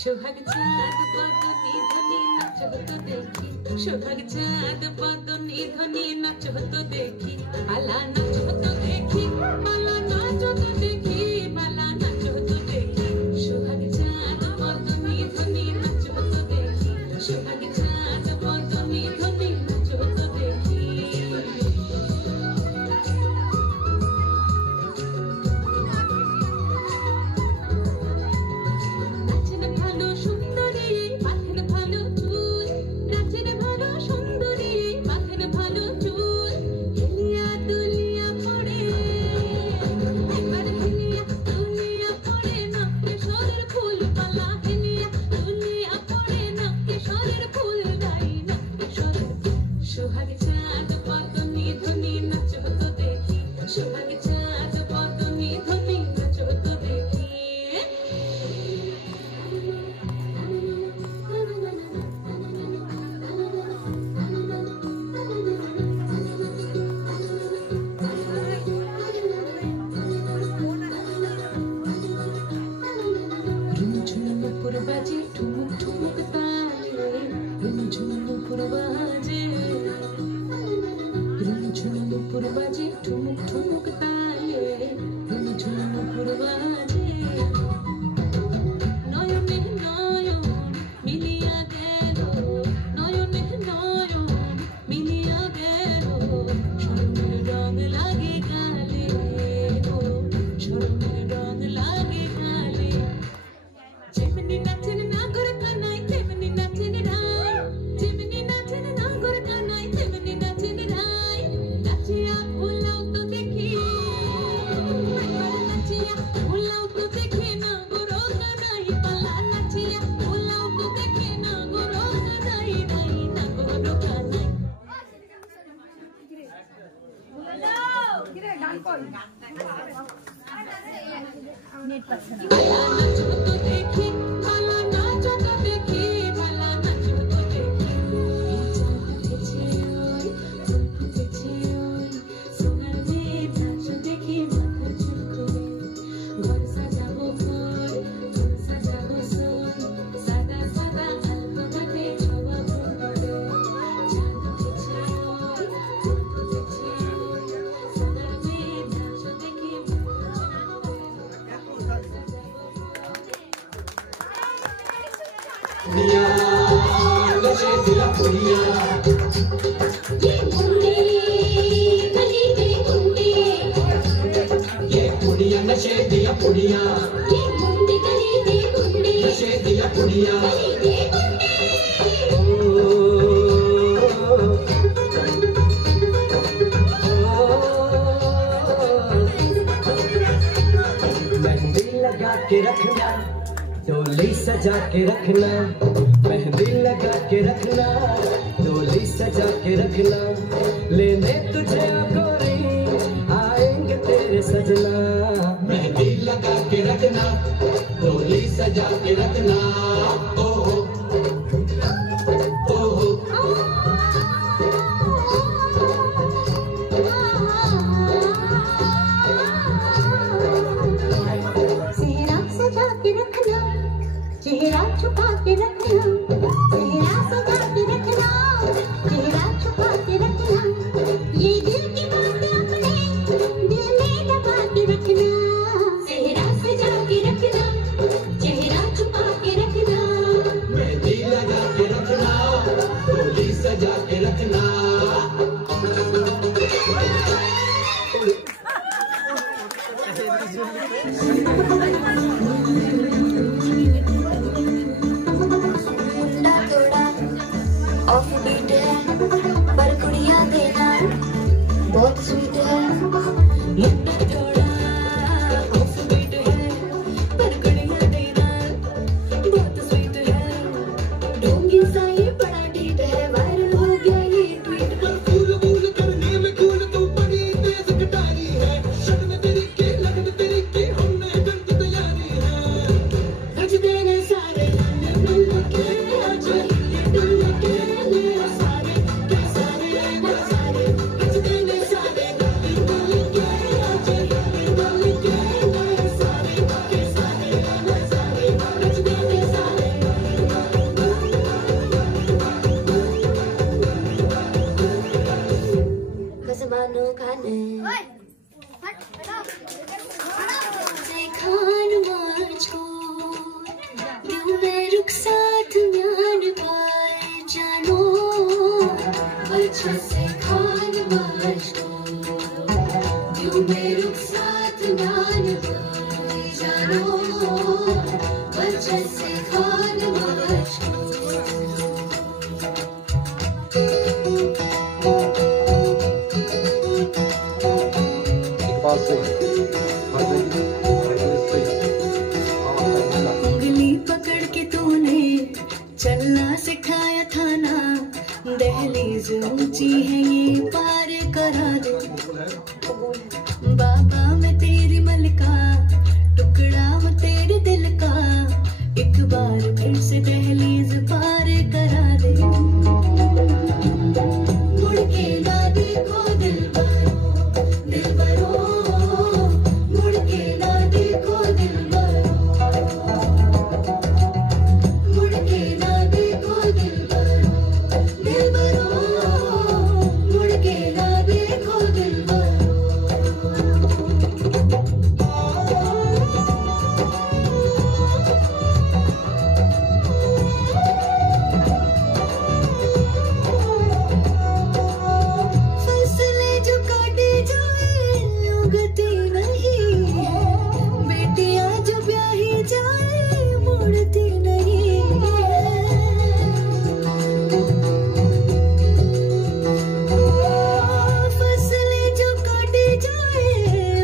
সোহাগ চাঁদ বদনি ধনি নাচ হতো দেখি সোহাগ চাঁদ বদনি ধনি নাচ হতো দেখি আলা নাচ হতো দেখি মালা নাচ হতো দেখি মালা নাচ হতো দেখি সোহাগ চাঁদ বদনি ধনি নাচ হতো দেখি সোহাগ চাঁদ বদনি ধনি নাচ হতো দেখি সোহাগ চাঁদ বদনি ধনি নাচ হতো দেখি সোহাগ চাঁদ বদনি ধনি নাচ হতো দেখি ঝুমঝুম নুপুর বাজে ঠুমুক ঠুমুক তালে ঝুমঝুম নুপুর বাজে ঝুমঝুমুর বাজে ঠুমুক ঠুমুক তালে ঝুমঝুমুর বাজে নয়নে নয়ন মিলিয়া গেল নয়নে নয়ন মিলিয়া গেল শরমের রং লাগে গালে শরমের রং লাগে গালে যেমনি নাচেন নাগর কানাই তেমনি নাচেন রায় যেমনি নাচেন নাগর কানাই তেমনি নাচেন রায় নাচিয়া ভুলাও তো দেখি নাচিয়া ভুলাও তো দেখি নাগর কানাই পালা নাচিয়া ভুলাও তো দেখি নাগর কানাই নাই নাগর কানাই গান কর নেট পাচ্ছে না নাচ হতো দেখি পালা নাচ হতো দেখি পালা নাচ হতো দেখি ফুটেছে ওই ফুল ফুটেছে ওই সোনার মেয়ে নাচ দেখি মাথা চুল করে ঘর সাজাবো ঘর ফুল সাজাবো সোন সাদা সাদা আলপনাতে ছোঁয়া ফুল চাঁদ উঠেছে ওই ফুল ফুটেছে ওই সোনার মেয়ে নাচ দেখি पुड़िया नशे दिया पुड़िया ये मुंडे गली में मुंडे ये पुड़िया नशे दिया पुड़िया ये मुंडे गली में मुंडे नशे दिया पुड़िया मेहंदी लगा के रखना डोली सजा के रखना मेहंदी लगा के रखना डोली सजा के रखना लेने तुझे गोरी आएंगे तेरे सजना मेहंदी लगा के रखना डोली सजा के रखना ओहो ओहो सेहरा सजा के रखना चेहरा छुपा के रखना चेहरा सजा के रखना चेहरा छुपा के रखना ये दिल की बात अपने दिल में दबा के रखना सेहरा सजा के रखना चेहरा छुपा के रखना अच्छा से खान बाशो क्यों मेरे साथ नान बोले जानो अच्छा से खान बाशो उंगली पकड़ के तूने चलना सिखाया था ना दहलीज ऊंची है ये पार करा दे बाबा मैं तेरी मलिका टुकड़ा हूँ तेरे दिल का एक बार फिर से दहलीज पार करा दे मुड़ के ना देखो दिलबरो दिलबरो मुड़ के ना देखो दिलबरो मुड़ के ना देखो दिलबरो दिलबरो मुड़ के ना देखो दिलबरो फसलें जो काटे जाए उगती नहीं है बेटियां जो ब्याही जाए मुड़ती नहीं है फसलें जो काटे जाए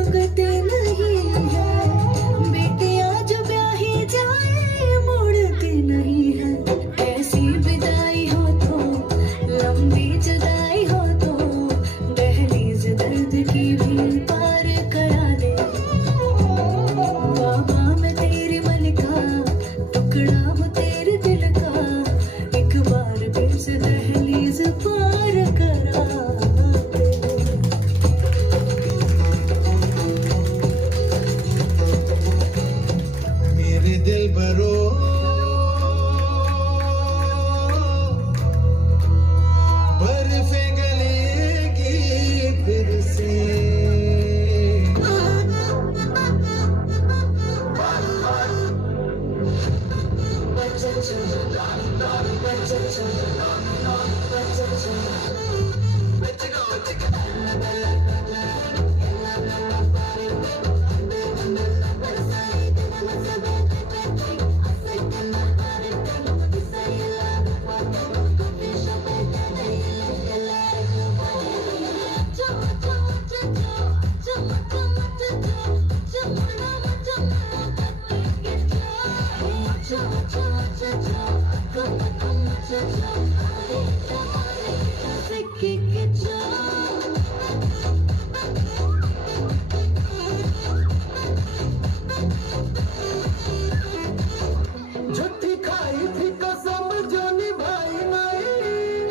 उगती नहीं है बेटियां जो ब्याही जाए मुड़ती नहीं है ऐसी विदाई हो तो लंबी जुदाई हो तो दहलीज दर्द की भी पार करा दे बाबा मैं तेरी मलिका टुकड़ा हूँ तेरे दिल का एक बार फिर से दहलीज पार करा दे मेरे दिल भरो बर्फे गलेगी फिर से झूठी खाई थी कसम जो निभाई नहीं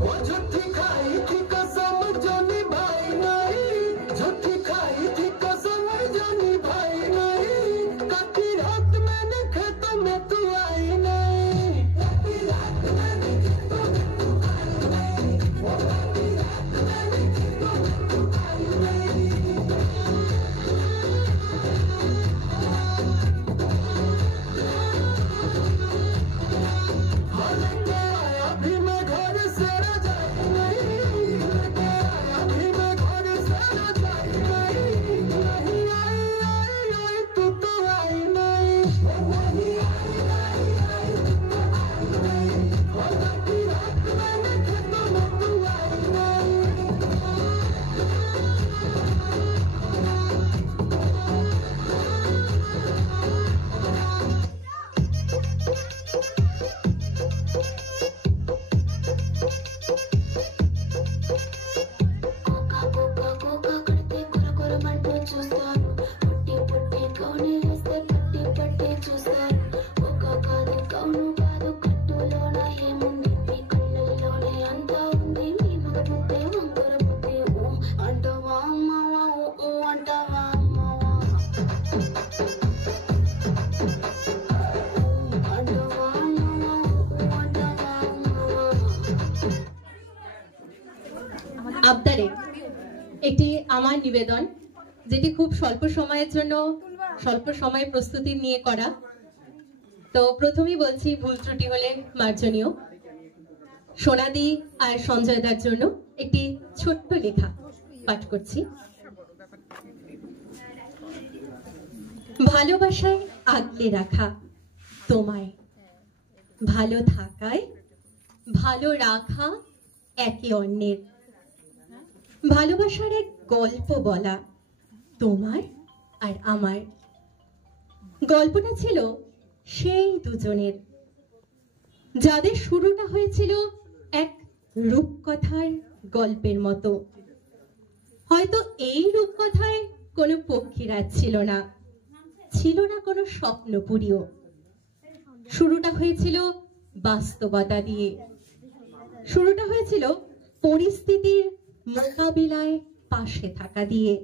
वो झूठी खाई थी कसम जो निभाई नहीं झूठी खाई थी कसम जो निभाई नहीं काटी रात मैंने खेतों में तू आई नहीं काटी रात मैंने खेतों में तू आई नहीं वो काटी रात मैंने खेतों में तू आई नहीं अभी मैं घर से न जाई नहीं अभी मैं घर से न जाई नहीं नहीं आई तू तो आई नहीं नहीं आई तू तो आई नहीं वो काटी रात मैंने खेतों में तू आई नहीं కోకా కడితే కొరకొరమంటూ చూస్తారు పుట్టి పుట్టి కౌని వేస్తే పట్టి పట్టి చూస్తారు ఒక కాదు కౌను కాదు కట్టులోన ఏముంది మీ కళ్ళల్లోనే అంతా ఉంది మీ మగ బుద్ధి వంకర బుద్ధి ఊ అంటావా అమ్మావా ఊ అంటావా అమ్మావా అంటావా అమ్మావా ఊ అంటావా అమ్మావా আবদারে একটি আমার নিবেদন যেটি খুব স্বল্প সময়ের জন্য স্বল্প সময় প্রস্তুতি নিয়ে করা তো প্রথমেই বলছি, ভুল ত্রুটি হলে মার্জনীয়। সোনাদি আর সঞ্জয়দার জন্য একটি ছোট্ট লেখা পাঠ করছি। ভালোবাসায় আগলে রাখা তোমায়, ভালো থাকায় ভালো রাখা একে অন্যের, ভালোবাসার এক গল্প বলা তোমার আর আমার। গল্পটা ছিল সেই দুজনের, যাদের শুরুটা হয়েছিল এক রূপকথার গল্পের মতো। হয়তো এই রূপকথায় কোনো পক্ষীরাজ ছিল না, ছিল না কোনো স্বপ্নপুরীও। শুরুটা হয়েছিল বাস্তবতা দিয়ে, শুরুটা হয়েছিল পরিস্থিতির মোকাবিলায় পাশে থাকা দিয়ে।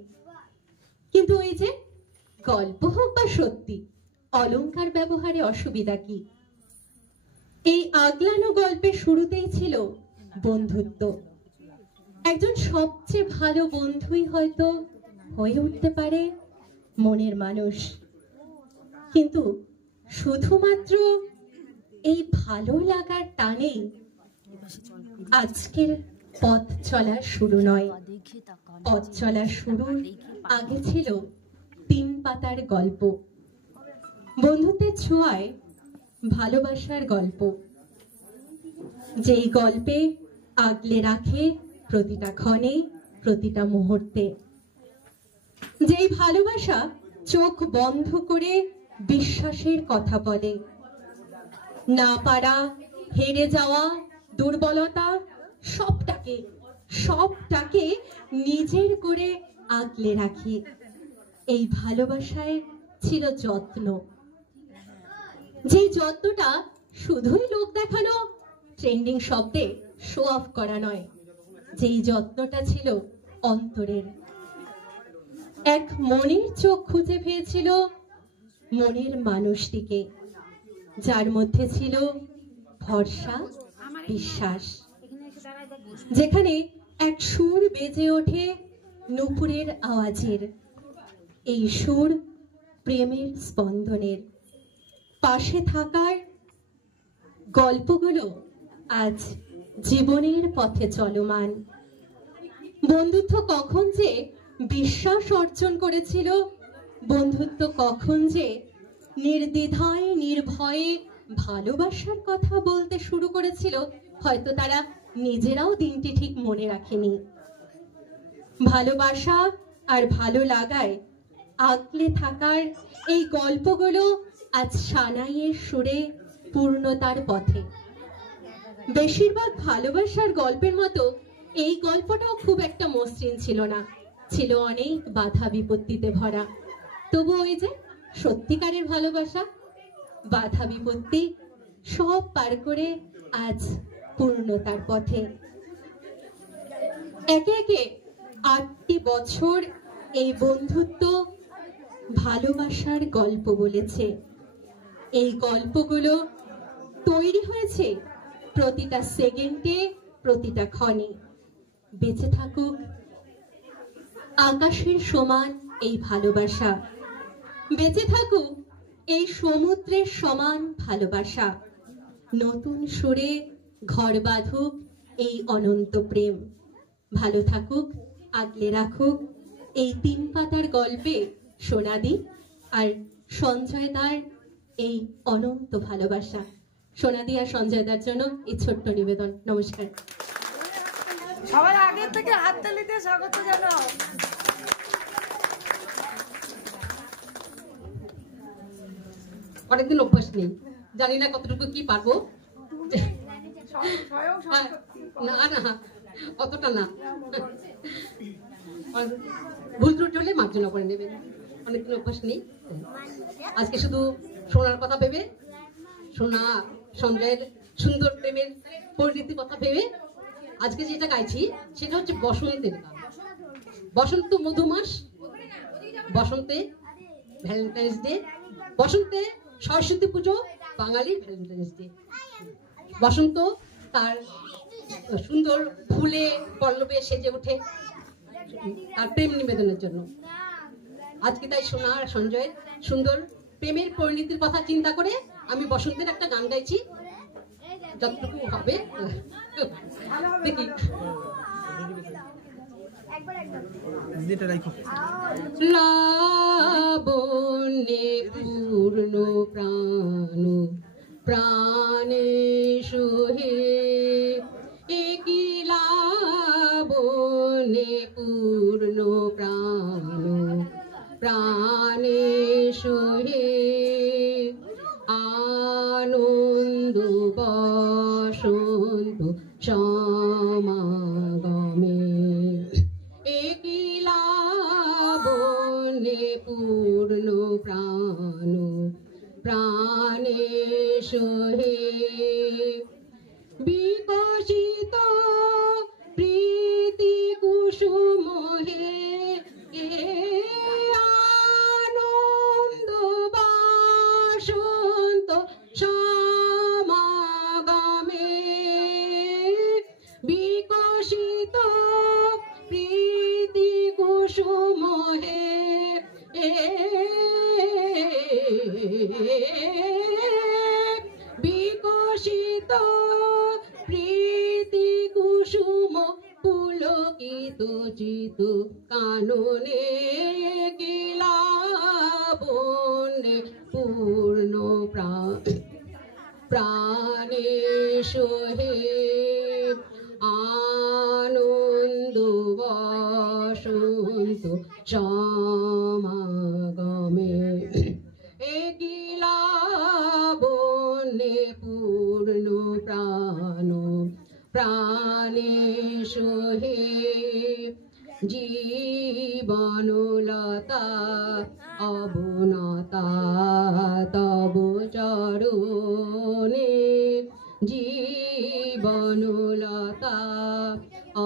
কিন্তু ওই যে গল্প হোক বা সত্যি, অলংকার ব্যবহারে অসুবিধা কি? এই আগলানো গল্পের শুরুতেই ছিল বন্ধুত্ব। একজন সবচেয়ে ভালো বন্ধুই হয়তো হয়ে উঠতে পারে মনের মানুষ, কিন্তু শুধুমাত্র এই ভালো লাগার টানেই আজকের পথ চলার শুরু নয়। পথ চলার শুরুর আগে ছিল 3 পাতার গল্প, বন্ধুত্বের ছোঁয়ায় ভালোবাসার গল্প, যেই গল্পে আগলে রাখে প্রতিটা ক্ষণে প্রতিটা মুহূর্তে, যেই ভালোবাসা চোখ বন্ধ করে বিশ্বাসের কথা বলে, না পারা, হেরে যাওয়া, দুর্বলতা সবটাকে নিজের করে আগলে রাখে। এই ভালোবাসায় ছিল যত্ন, যে যত্নটা শুধুই লোক দেখানো, ট্রেন্ডিং শব্দে শো অফ করা নয়, যেই যত্নটা ছিল অন্তরের। এক মনের চোখ খুঁজে পেয়েছিল মনের মানুষটিকে, যার মধ্যে ছিল ভরসা, বিশ্বাস, যেখানে এক সুর বেজে ওঠে নুপুরের আওয়াজের। এই সুর প্রেমের স্পন্দনের। পাশে থাকার গল্পগুলো আজ জীবনের পথে চলমান। বন্ধুত্ব কখন যে বিশ্বাস অর্জন করেছিল, বন্ধুত্ব কখন যে নির্দ্বিধায় নির্ভয়ে ভালোবাসার কথা বলতে শুরু করেছিল, হয়তো তারা নিজেরাও দিনটি ঠিক মনে রাখেনি। ভালোবাসা আর ভালো লাগায় আগলে থাকার এই গল্পগুলো আজ সানাইয়ের সুরে পূর্ণতার পথে। বেশিরভাগ ভালোবাসার গল্পের মতো এই গল্পটাও খুব একটা মসৃণ ছিল না, ছিল অনেক বাধা বিপত্তিতে ভরা। তবু ওই যে সত্যিকারের ভালোবাসা, বাধা বিপত্তি সব পার করে আজ পূর্ণতার পথে। একে একে 8টি বছর এই বন্ধুত্ব ভালোবাসার গল্প বলেছে। এই গল্পগুলো তৈরি হয়েছে প্রতিটা সেকেন্ডে, প্রতিটা ক্ষণে। বেঁচে থাকুক আকাশের সমান এই ভালোবাসা, বেঁচে থাকুক এই সমুদ্রের সমান ভালোবাসা। নতুন সুরে ঘর বাঁধুক এই অনন্ত প্রেম। ভালো থাকুক, আগলে রাখুক এই 3 পাতার গল্পে সোনাদি আর সঞ্জয়দার এই অনন্ত ভালোবাসা। সোনাদি আর সঞ্জয়দার জন্য এই ছোট্ট নিবেদন। নমস্কার। সবার আগে থেকে হাততালি দিয়ে স্বাগত জানাও। অনেকদিন অভ্যাস নেই, জানি না কতটুকু কি পারবো। না না অতটা না, ভুল ত্রুটি হলে মার্জনা করে নেবেন। অনেকদিন অভ্যাস নেই। আজকে শুধু সোনার কথা ভেবে, সোনা সঞ্জয়ের সুন্দর প্রেমের পরিণতির কথা ভেবে আজকে যেটা গাইছি সেটা হচ্ছে বসন্তের গান। বসন্ত মধুমাস, বসন্তে ভ্যালেন্টাইন্স ডে, বসন্তে সরস্বতী পুজো, বাঙালির ভ্যালেন্টাইন্স ডে। বসন্ত তার সুন্দর ফুলে পল্লবে সেজে ওঠে তার প্রেম নিবেদনের জন্য। আজকে তাই সোনা আর সঞ্জয়ের সুন্দর প্রেমের পরিণতির কথা চিন্তা করে আমি বসন্তের একটা গান গাইছি, যতটুকু হবে দেখি। লাবণ্যে পূর্ণ প্রাণ প্রাণে সোহে, একই লাবণ্যে পূর্ণ প্রাণ প্রাণে সোহে, আনন্দ বসন্ত সমাগমে, একই লাবণ্যে পূর্ণ প্রাণ প্রাণে সোহে, বিকশিত প্রীতি কুসুম হে, আনন্দ বসন্ত সমাগমে, বিকশিত প্রীতি কুসুম হে, বিকশিত প্রীতি কুসুম পুলকিত চিত কাননে, কি লাবণ্যে পূর্ণ প্রাণে সোহে, আনন্দ বসন্ত সমাগমে, একই লাবণ্যে পূর্ণ প্রাণ প্রাণে সোহে, জীবনলতা অবনতা তব চরণে, জীবনলতা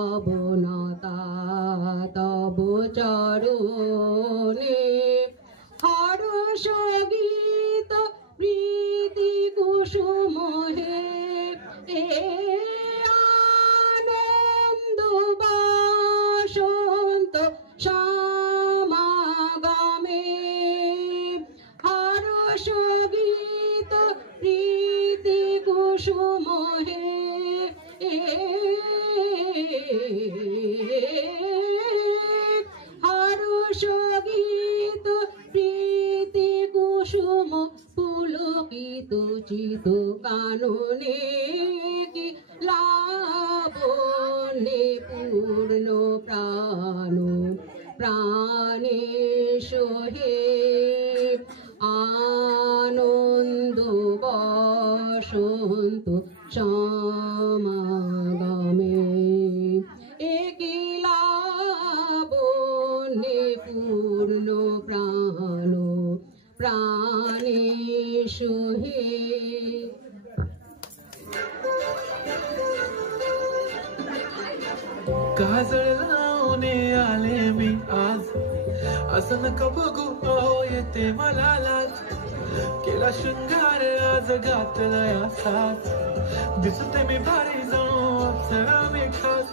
অবনতা তব চরণে, হর্ষ গীত প্রীতি কুসুম হে, আনন্দ বসন্ত সমাগমে, হর্ষ গীত প্রীতি কুসুম হে, হর্ষ গীত প্রীতি কুসুম পুলকিত চিত কাননে, কি লাবণ্যে পূর্ণ প্রাণ প্রাণে সোহে, আনন্দ বসন্ত সমাগমে, একই লাবণ্যে পূর্ণ প্রাণ প্রাণে সোহে। काजळ लावणे आले मी आज, असं नका बघू अहो येते मला लाज, केला शृंगार आज घातलाय असाच, दिसते मी भारी जाऊ अप्सरा मी खास,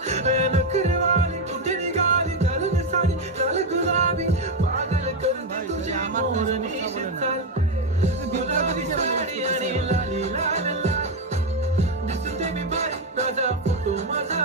नखरेवाली कुठे निघाली घालून साडी लाल गुलाबी, पागल करते तुझी मोरणी चाल, गुलाबी साडी आणि लाली लाल लाल, दिसते मी भारी माझा फोटो माझा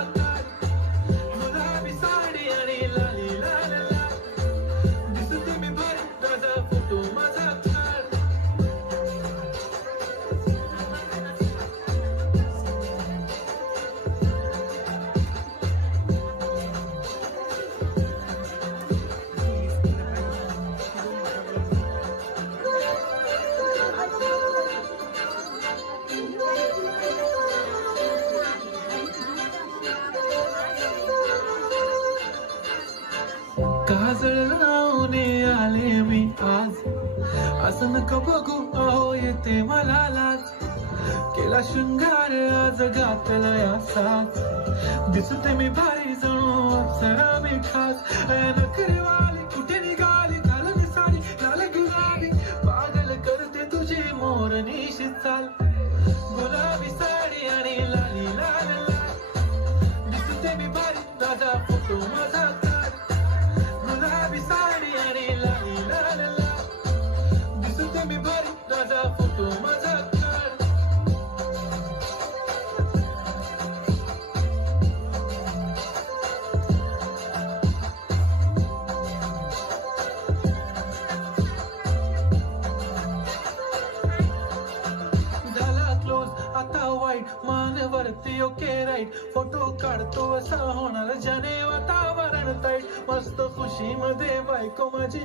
काजळ लावणे आले मी आज, असं नका बघू अहो येते मला लाज, केला शृंगार आज घातलाय असाच, दिसते मी भारी जणू अप्सरा मी खास, नखरेवाली कुठे निघाली घालून साडी लाल गुलाबी, पागल करते तुझी मोरनीशी चाल, गुलाबी साडी आणि लाली लाल लाल, दिसते मी भारी माझा फोटो माझा साडी आणि लाली लाल लाल, दिसते मी भारी माझा फोटो माझा मान वरती ओके राईट फोटो काढतो असा होणार जने वातावरण ताईट मस्त खुशी मध्ये बायको माझी